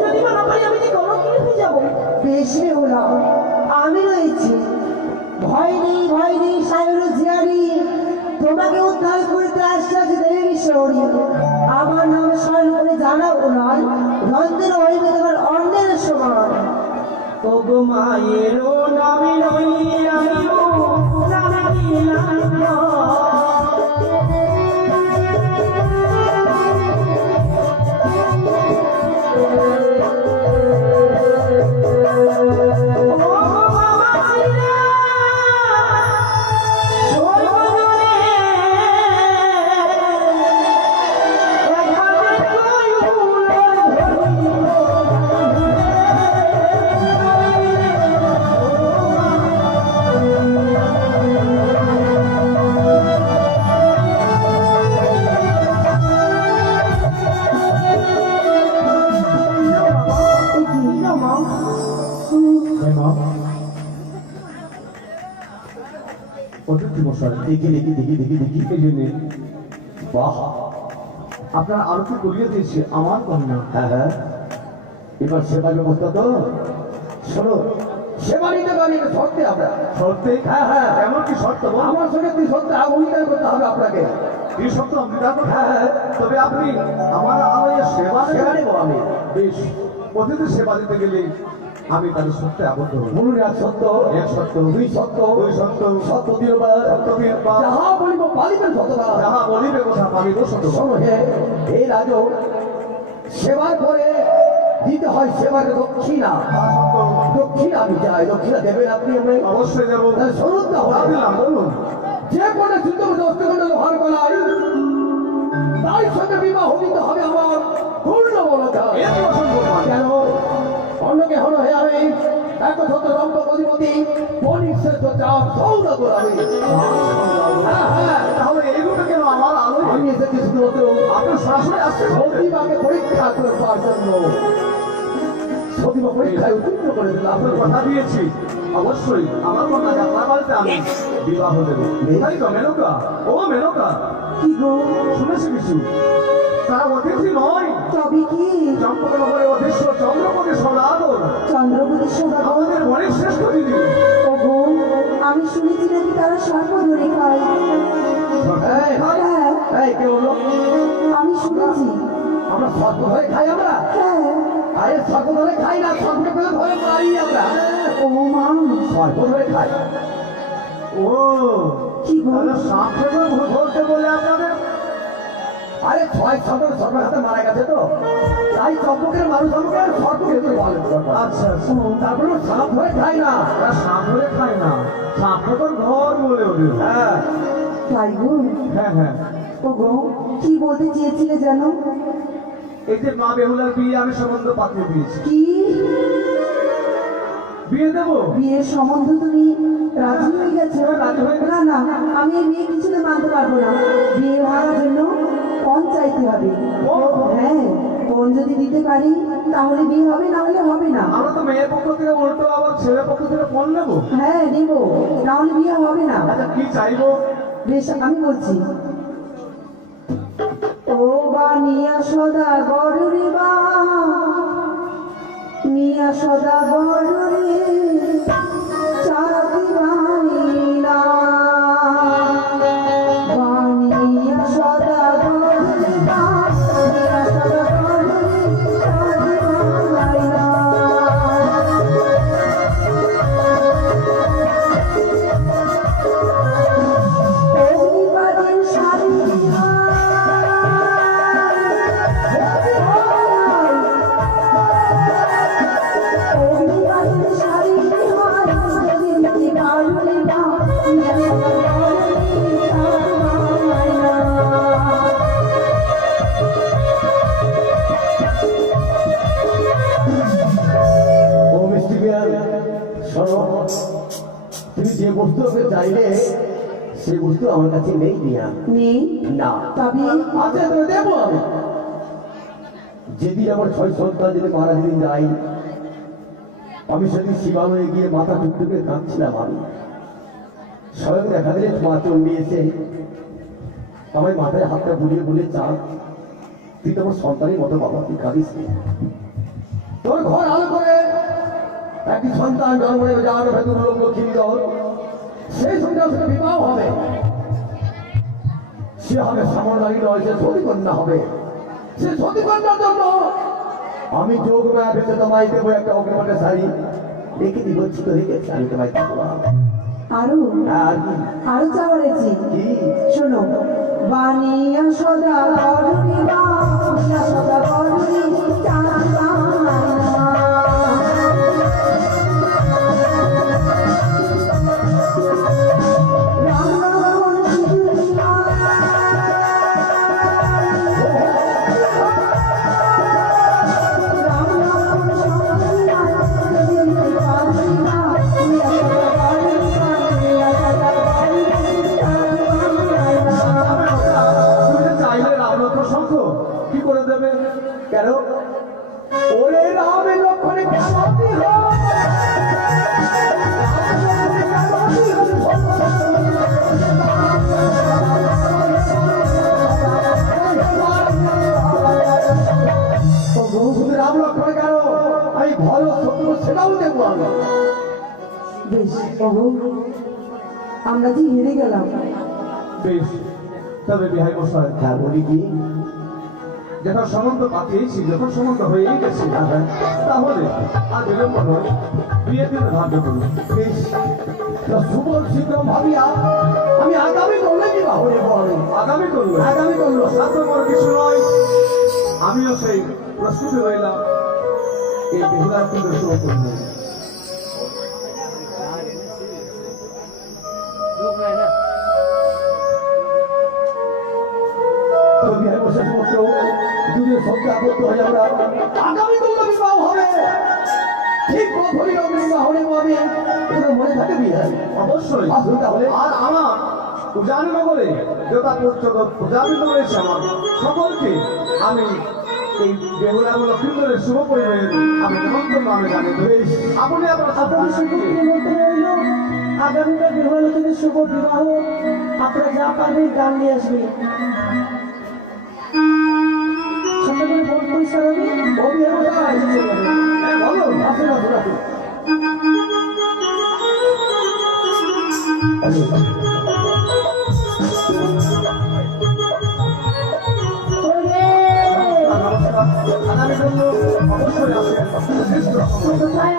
যদি বা না পারি আমি কি করো কি হয়ে যাবো? বেশ রে হলাম, আমি রয়েছি, ভয় নেই সায়র জিয়ারি, তোমাকে উদ্ধার করতে আসছে দেবী বিশ্বরী। আমার নাম স্মরণ করে জানাও নয়, রন্ধের হইবে তোমার অন্যের সমান। ও গো মায়েরও নামে নই আমিও জানিলাম। আপনার আরতি করিয়ে দিয়েছে আমার কন্যা। হ্যাঁ হ্যাঁ, এবার সেবার ব্যবস্থা তো শোনো, সেবা নিতে পারি শর্তে আমরা শর্তে। হ্যাঁ হ্যাঁ, এমন কি শর্ত? আমার সঙ্গে কি শর্তে অঙ্গীকার করতে হবে আপনাকে? কি শর্ত অঙ্গীকার? হ্যাঁ হ্যাঁ, তবে আপনি আমার আলোয় সেবা নেব আমি। বেশ, অতিথি সেবা দিতে গেলে আমি তাদের সত্যে আবদ্ধ হব। বলুন, এক সত্য, এক সত্য, দুই সত্য, দুই সত্য, সত্য তিরবার, সত্য তিরবার, যাহা বলিব পালিবেন সততা, যাহা বলিবে কথা পালিব সত্য। শোনো হে, এই রাজ সেবার পরে দিতে হয় সেবার দক্ষিণা। দক্ষিণা আমি চাই, দক্ষিণা দেবেন আপনি? অবশ্যই দেবো। শুনুন তাহলে, বলুন। যে কোনো যুদ্ধ দস্তখণ্ড লোহার গলায়, তাই সঙ্গে বিবাহ দিতে হবে আমার পূর্ণ বলতা। কেন অন্যকে হলো হে আমি এত শত রম্প অধিপতি বণিক শ্রেষ্ঠ চাপ সৌদা করাবে। হ্যাঁ হ্যাঁ, তাহলে এগুলো কেন আমার আলো? আমি এসেছি শুধুমাত্র আপনার সরাসরি আসছে সতীমাকে পরীক্ষা করবার জন্য। সতীমা পরীক্ষায় উত্তীর্ণ করে দিল, আপনার কথা দিয়েছি অবশ্যই আমার কন্যা আপনার বাড়িতে আমি বিবাহ দেবো। তাই তো মেনকা? ও মেনকা, কি গো শুনেছি কিছু? তারা অতিথি নয়, তবে কি? চম্পকনগরের অধীশ্য চন্দ্রপতি সদাগর, চন্দ্রপতি সদাগর আমাদের বণিক শ্রেষ্ঠ দিদি। ওগো, আমি শুনেছি নাকি তারা সর্প ধরে খায়। হ্যাঁ, কে বললো? আমি শুনেছি। আমরা সর্প ধরে খাই? আমরা হ্যাঁ। আরে সর্প ধরে খাই না, সর্পকে পেলে ধরে মারি আমরা। ও মা, সর্প ধরে খাই? ও কি বল? সাপকে ধরতে বলে আপনাদের? আরে ছয় সর্পের হাতে মারা গেছে তো, তাই চম্পকের মানুষ আমাকে সর্পকে ধরে বলে। আচ্ছা, তারপরে সাপ ধরে খাই না, সাপ ধরে খাই না, সাপকে তোর ঘর বলে ওদের। হ্যাঁ তাই গো? হ্যাঁ হ্যাঁ। ওগো, কি বলতে চেয়েছিলে জানো? এই যে মা বেহুলার বিয়ে আমি সম্বন্ধ পাঠিয়ে দিয়েছি। কি বিয়ে দেবো? বিয়ের সম্বন্ধ তুমি রাজি হয়ে গেছো? রাজি হয়ে গেছি। না না, আমি এই বিয়ে কিছুতে মানতে পারবো না। বিয়ে ভাঙার জন্য পণ চাইতে হবে। হ্যাঁ, পণ যদি দিতে পারি তাহলে বিয়ে হবে, না হলে হবে না। আমরা তো মেয়ের পক্ষ থেকে উল্টো আবার ছেলের পক্ষ থেকে পণ নেবো? হ্যাঁ নেব, না হলে বিয়ে হবে না। আচ্ছা, কি চাইবো? বেশ, আমি বলছি। ও বা নিয়া সদা গড়ুরি বা, নিয়া সদা গড়ুরি চাঁদি বাহিনা, বা নিয়া সদা গড়ুরি বা, নিয়া সদা গড়ুরি চাঁদি বাহিনা। অগ্নিবাদের শাড়ি তুমি যে বস্তু ওকে চাইলে সে বস্তু আমার কাছে নেই। নিয়া নেই না, তবে আচ্ছা তো দেবো আমি। যেদিন আমার ছয় সন্তান যদি মারা যেদিন যাই, আমি সেদিন শিবালয়ে গিয়ে মাথা টুকটুকে কাঁদছিলাম। আমি স্বয়ং দেখা দিলে মা চন্ডী এসে আমার মাথায় হাতটা বুলিয়ে বুলিয়ে চাঁদ তুই তোমার সন্তানের মতো বাবা, তুই কাঁদিস নি। তোর ঘর আলো করে একটি সন্তান জন্ম নেবে, যাওয়ার ভেতর লোক লক্ষ্মীন্দর, সেই সন্তান সাথে বিবাহ হবে। সে হবে সামনারী নয়, সে সতী কন্যা হবে। সে সতী কন্যার জন্য আমি যোগ মায়া ভেবে তোমায় দেবো একটা অগ্নিমানের শাড়ি, রেখে দিব ছোট রেখেছি আমি তোমায় দেবো। আরো আর কি? আরো চাওয়ারেছি কি? শোনো, বানিয়া সদা গরুরি বানিয়া সদা গরুরি তুমি চাইলে রাম লক্ষ্মণ শঙ্খ কি করে দেবে? কেন? ওরে রামে লক্ষ্মণে কেমতি হয়, শুধু রাম লক্ষ্মণে কেন, আমি ভালো শত্রু সেটাও দেখবো আমি। বেশ প্রভু, আমরা যে হেরে গেলাম। বেশ, তবে বিহাই মশাই, হ্যাঁ বলি কি? যখন সম্বন্ধ পাঠিয়েছি, যখন সম্বন্ধ হয়েই গেছে, তাহলে আর বিলম্ব নয়, বিয়ের দিনে ধার্য করুন। বেশ, তা সুবল শীঘ্র ভাবিয়া আমি আগামী করলে বিবাহ নেব আমি। আগামী করলো, আগামী করলো সাধ্য বড় কিছু নয়। আমিও সেই প্রস্তুতি রইলাম এই বেহুলার কেন্দ্র শুরু করবো। যদি হয় বসে পত্র দুজনের সঙ্গে আবদ্ধ হয়ে আমরা আগামী করলে বিবাহ হবে। ঠিক প্রথমে বিবাহ নেব আমি, এটা মনে থাকে বিহার। অবশ্যই। আসুন তাহলে। আর আমার পূজারি নগরে যথা পর্যন্ত পূজারি রয়েছে আমার সকলকে আমি এই বেহুলা এবং লক্ষ্মীন্দরের শুভ পরিবারের আমি নিমন্ত্রণ আমি জানি। আপনি আপনার আপনাদের শুভ নিমন্ত্রণ রইল। আগামীকাল বিবাহিতদের শুভ বিবাহ। আপনারা যা পারবেন গান নিয়ে আসবেন। সঙ্গে করে ভোট পরিষ্কার হবে। হ্যাঁ, বলুন। আসুন আসুন আসুন। নমস্কার। আগামী জন্য অবশ্যই আসেন। শ্রেষ্ঠ রকম। কোথায়